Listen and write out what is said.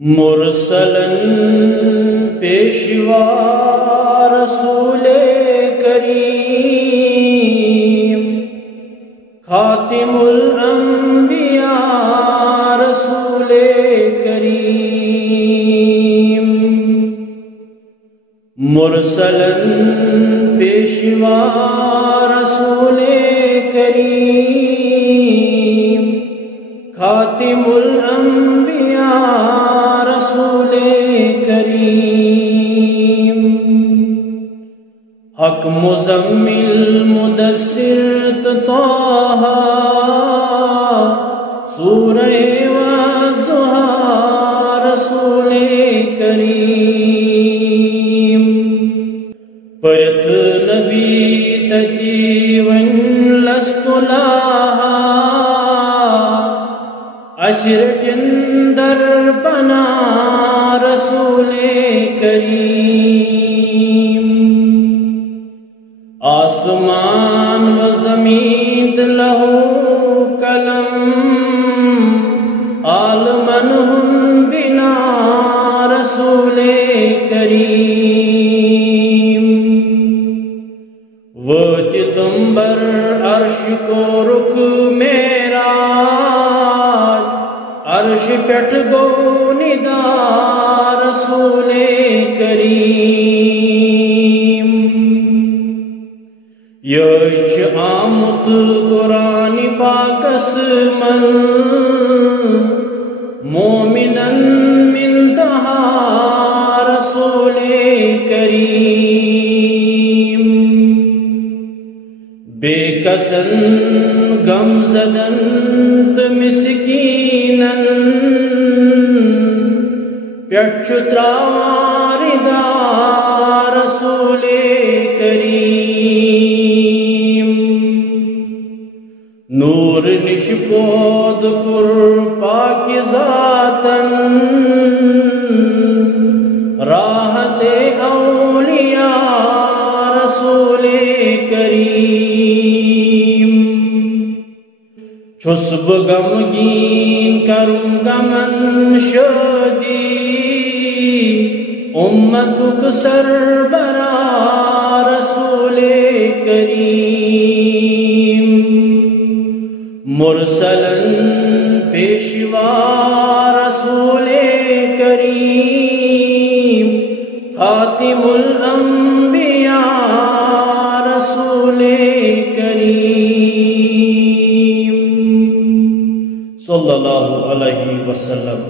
مرسلاً پیشوا رسول کریم، خاتم الانبیاء رسول کریم، مرسلاً پیشوا رسول کریم، خاتم الانبیاء رسول کریم، حق مزمل مدثر طہ سورہ والضحیٰ رسول کریم، پرت نبی تتی ون لست لاہا عشر جندر بنا رسول کریم، آسمان و زمین لہو قلم، عالمن ہم بنا رسول کریم، وت تمبر عرش کو رخ میرا، عرش پٹ گو ندا رسول کریم، یہ آمد قرآن پاکس من مومنن من دہا رسول کریم، بے کسن غم زدن مسکینن پچھ تراواردا رسول کریم، نور نش پود کر پاکزاتن راحت اولیاء رسول کریم، چھس بہ غمگین کرم غمن شادی امتک سربراہ رسول کریم، مرسلاً پیشوا رسول کریم، خاتم الانبیاء رسول کریم، صلی اللہ علیہ وسلم۔